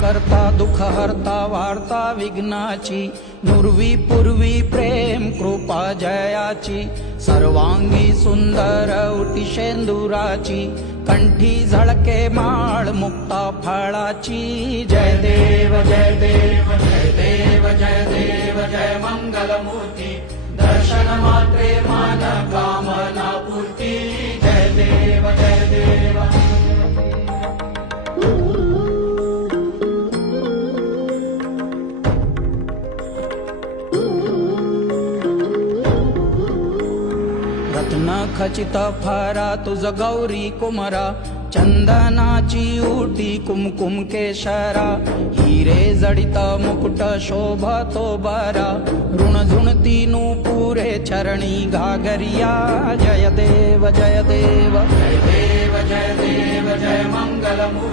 करता दुःख हरता वार्ता विघ्नाची नुरवी पूर्वी प्रेम कृपा जयाची सर्वांगी सुंदर उटी शेंदुराची कंठी झळके माळ मुक्ता फळाची जय देव जय देव जय देव जय देव जय मंगलमूर्ती दर्शन मात्रे मान कामना पूर्ती जय देव जय देव रत्न खचित फरा तुझ गौरी कुमरा चंदनाची उटी कुमकुम केशरा हिरे जडित मुकुट शोभतो बरा ऋण झुणती पुरे चरणी घागरिया जय देव जय देव जय देव जय देव जय मंगलमूर्ती